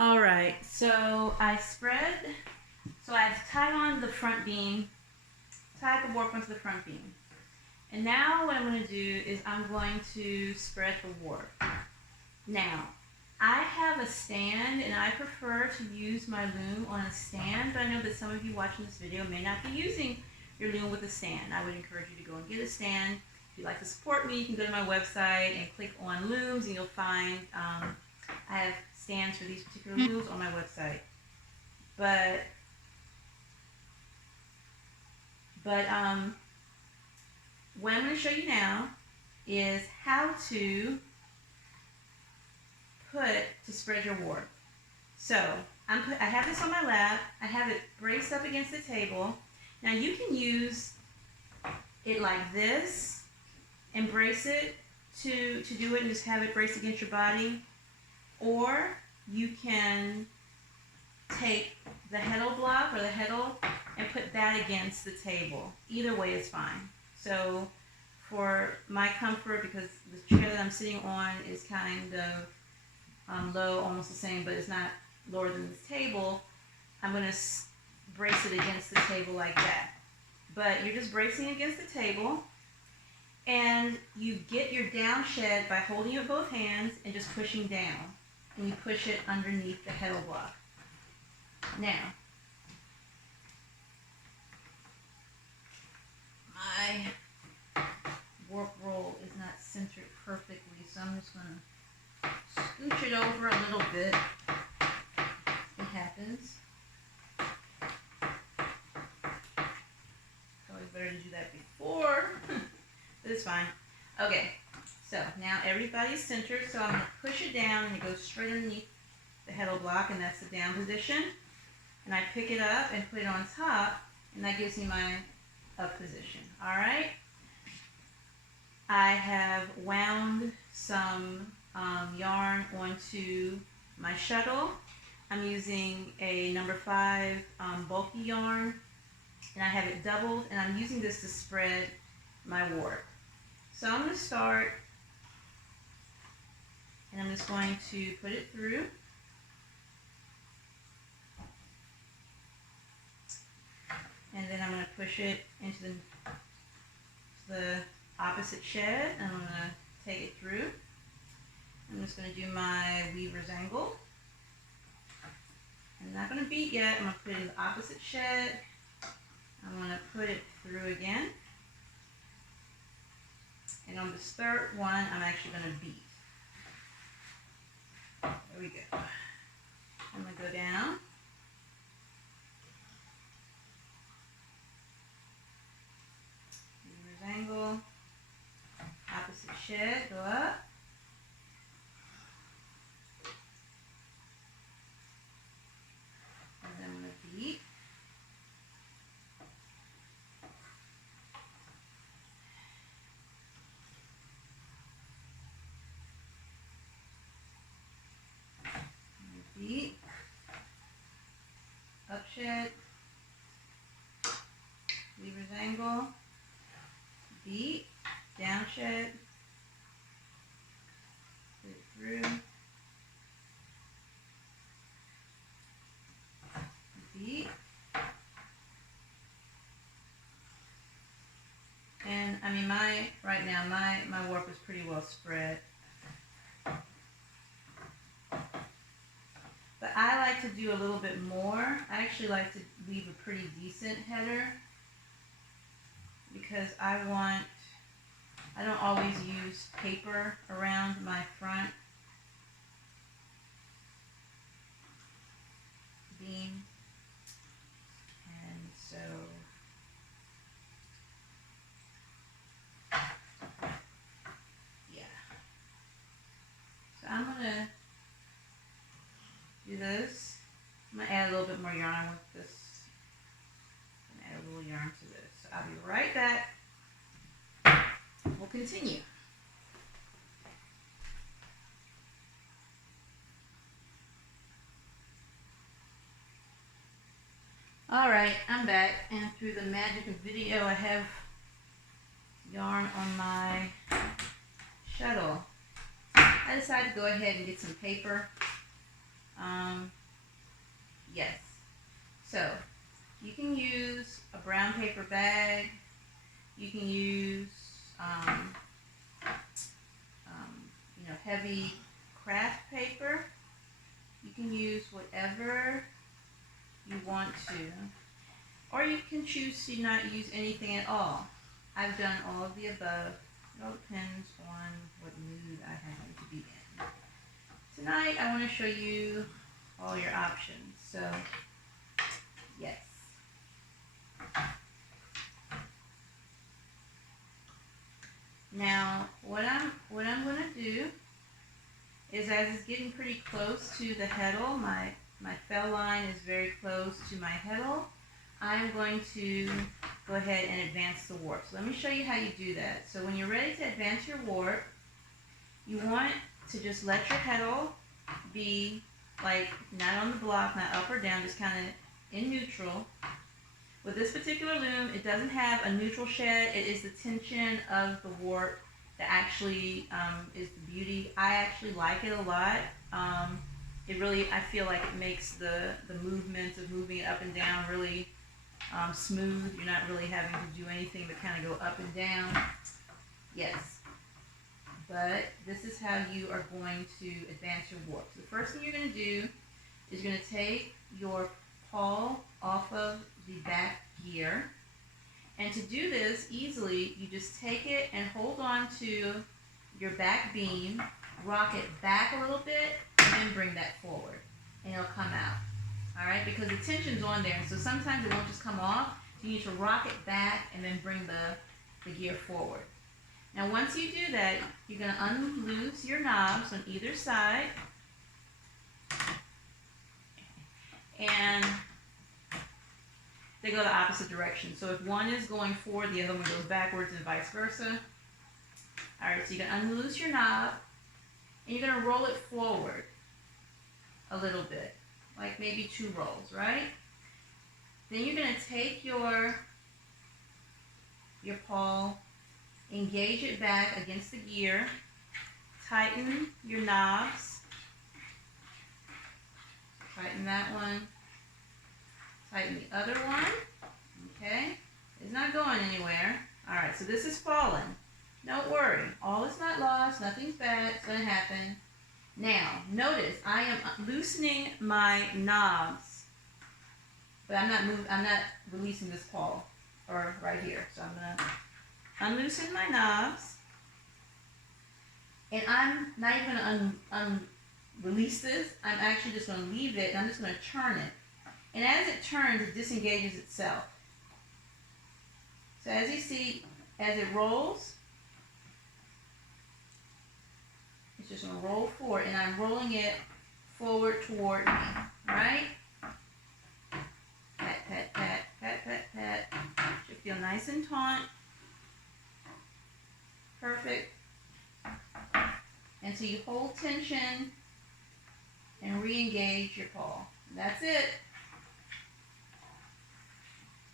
All right, so I've tied on the front beam, tied the warp onto the front beam. And now what I'm going to do is I'm going to spread the warp. Now, I have a stand and I prefer to use my loom on a stand, but I know that some of you watching this video may not be using your loom with a stand. I would encourage you to go and get a stand. If you'd like to support me, you can go to my website and click on looms and you'll find I have stands for these particular looms on my website. But what I'm going to show you now is how to spread your warp. So I have this on my lap. I have it braced up against the table. Now you can use it like this and brace it to do it and just have it braced against your body. Or you can take the heddle block or the heddle and put that against the table. Either way is fine. So for my comfort, because the chair that I'm sitting on is kind of low, almost the same, but it's not lower than this table, I'm going to brace it against the table like that. But you're just bracing against the table, and you get your down shed by holding it with both hands and just pushing down. And you push it underneath the heddle block. Now, my warp roll is not centered perfectly, so I'm just going to scooch it over a little bit. It happens. It's always better to do that before, but it's fine. Okay, so now everybody's centered, so I'm going to push it down and it goes straight underneath the heddle block, and that's the down position. And I pick it up and put it on top, and that gives me my up position. All right. I have wound some yarn onto my shuttle. I'm using a number 5 bulky yarn, and I have it doubled, and I'm using this to spread my warp. So I'm going to start, and I'm just going to put it through. And then I'm going to push it into the opposite shed, and I'm going to take it through. I'm just going to do my weaver's angle. I'm not going to beat yet. I'm going to put it in the opposite shed. I'm going to put it through again. And on this third one, I'm actually going to beat. There we go. I'm going to go down. Weaver's angle. Opposite shed, go up. And then I'm going to beat. Beat, up shed, weaver's angle, beat, down shed, put it through, beat, and I mean right now my warp is pretty well spread. But I like to do a little bit more. I actually like to leave a pretty decent header because I don't always use paper around my front beam. And so yeah. So I'm gonna do this. I'm going to add a little bit more yarn with this. I'm going to add a little yarn to this. So I'll be right back. We'll continue. Alright, I'm back, and through the magic of video I have yarn on my shuttle. I decided to go ahead and get some paper. Yes. So you can use a brown paper bag. You can use, heavy craft paper. You can use whatever you want to. Or you can choose to not use anything at all. I've done all of the above. It all depends on what mood I happen to be in. Tonight I want to show you all your options. So, yes. Now, what I'm going to do is, as it's getting pretty close to the heddle, my fell line is very close to my heddle, I'm going to go ahead and advance the warp. So let me show you how you do that. So when you're ready to advance your warp, you want to just let your heddle be like not on the block, not up or down, just kind of in neutral. With this particular loom, it doesn't have a neutral shed. It is the tension of the warp that actually is the beauty. I actually like it a lot. It really, I feel like it makes the movements of moving it up and down really smooth. You're not really having to do anything but kind of go up and down. Yes. But this is how you are going to advance your warp. So the first thing you're going to do is you're going to take your pawl off of the back gear. And to do this easily, you just take it and hold on to your back beam, rock it back a little bit, and then bring that forward. And it'll come out. Alright, because the tension's on there, and so sometimes it won't just come off. You need to rock it back and then bring the gear forward. Now once you do that, you're going to unloose your knobs on either side. And they go the opposite direction. So if one is going forward, the other one goes backwards and vice versa. Alright, so you're going to unloose your knob, and you're going to roll it forward a little bit. Like maybe 2 rolls, right? Then you're going to take your pawl, engage it back against the gear, tighten your knobs, tighten that one, tighten the other one, okay? It's not going anywhere. Alright, so this is falling. Don't worry, all is not lost, nothing's bad, it's going to happen. Now, notice I am loosening my knobs, but I'm not releasing this pawl, or right here. So I'm going to unloosen my knobs, and I'm not even going to release this. I'm actually just going to leave it, and I'm just going to turn it. And as it turns, it disengages itself. So as you see, as it rolls, it's just going to roll forward, and I'm rolling it forward toward me, right? Pat, pat, pat, pat, pat, pat. Should feel nice and taut. Perfect. And so you hold tension and re-engage your pawl. That's it.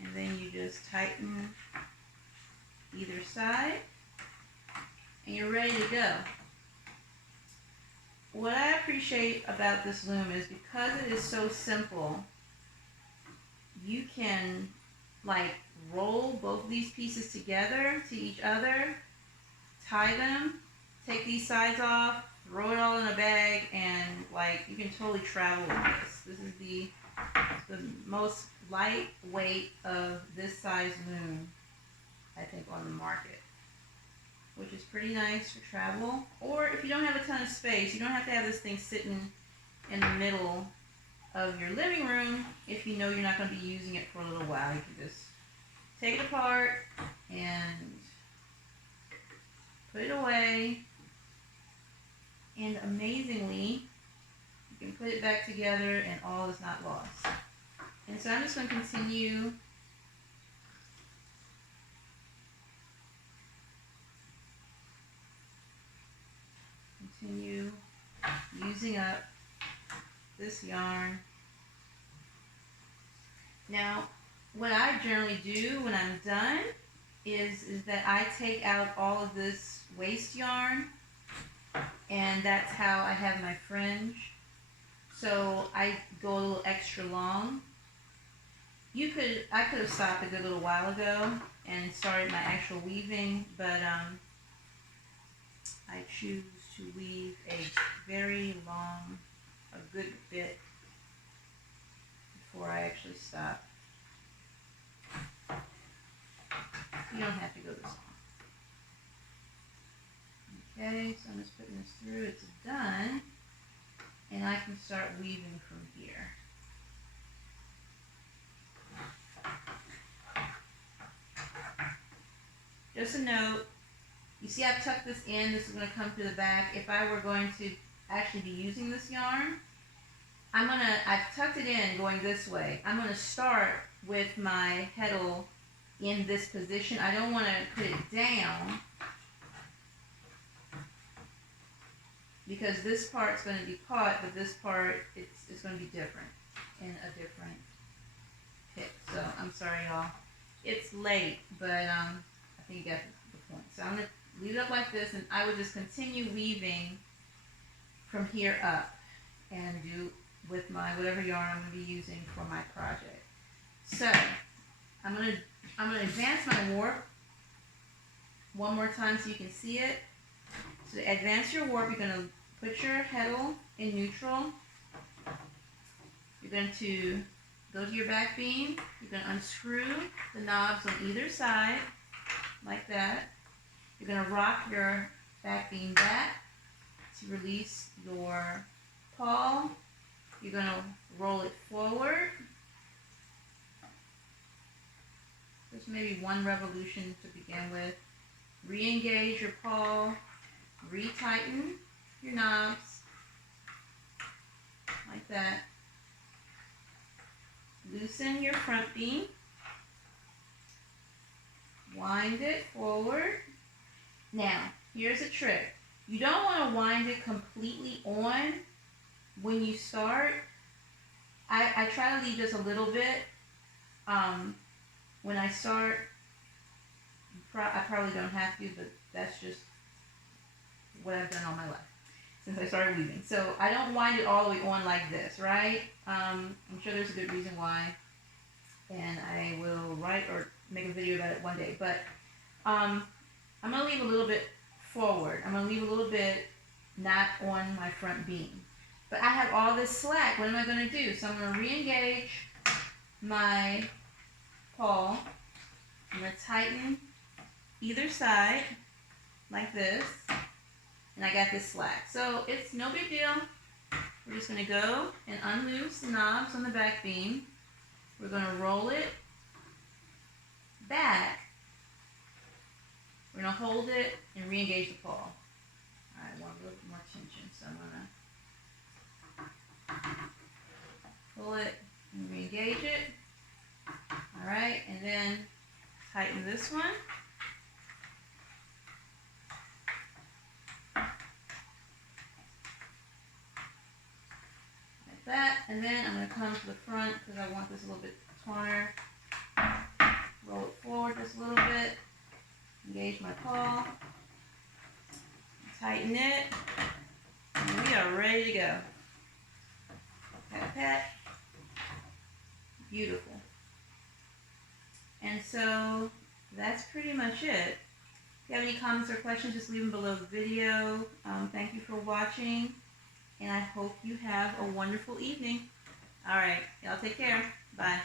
And then you just tighten either side, and you're ready to go. What I appreciate about this loom is because it is so simple, you can like roll both of these pieces together to each other, tie them, take these sides off, throw it all in a bag, and like you can totally travel with this. This is the most lightweight of this size loom, I think, on the market, which is pretty nice for travel. Or if you don't have a ton of space, you don't have to have this thing sitting in the middle of your living room. If you know you're not going to be using it for a little while, you can just take it apart and put it away, and amazingly you can put it back together and all is not lost. And so I'm just going to continue using up this yarn. Now, what I generally do when I'm done is that I take out all of this waste yarn, and that's how I have my fringe. So I go a little extra long. I could have stopped a good little while ago and started my actual weaving, but I choose to weave a very long, a good bit before I actually stop. You don't have to go this long. Okay, so I'm just putting this through. It's done. And I can start weaving from here. Just a note, you see I've tucked this in. This is going to come through the back. If I were going to actually be using this yarn, I've tucked it in going this way. I'm going to start with my heddle in this position. I don't want to put it down because this part's going to be caught, but this part, it's going to be different in a different pick. So I'm sorry, y'all. It's late, but I think you got the point. So I'm going to leave it up like this, and I would just continue weaving from here up and do with my whatever yarn I'm going to be using for my project. So I'm going to advance my warp one more time so you can see it. So to advance your warp, you're going to put your heddle in neutral. You're going to go to your back beam. You're going to unscrew the knobs on either side, like that. You're going to rock your back beam back to release your pawl. You're going to roll it forward. Just maybe one revolution to begin with. Re-engage your pawl. Retighten your knobs, like that. Loosen your front beam. Wind it forward. Now, here's a trick. You don't want to wind it completely on when you start. I try to leave just a little bit. When I start, I probably don't have to, but that's just what I've done all my life since I started weaving. So I don't wind it all the way on like this, right? I'm sure there's a good reason why, and I will write or make a video about it one day. But I'm going to leave a little bit forward. I'm going to leave a little bit not on my front beam. But I have all this slack. What am I going to do? So I'm going to re-engage my pawl. I'm going to tighten either side like this. And I got this slack. So it's no big deal. We're just going to go and unloose the knobs on the back beam. We're going to roll it back. We're going to hold it and re-engage the pawl. I want a little bit more tension, so I'm going to pull it and re-engage it. All right, and then tighten this one. That, and then I'm going to come to the front because I want this a little bit taller. Roll it forward just a little bit. Engage my pawl. Tighten it. And we are ready to go. Pat, pat. Beautiful. And so that's pretty much it. If you have any comments or questions, just leave them below the video. Thank you for watching. And I hope you have a wonderful evening. All right, y'all take care. Bye.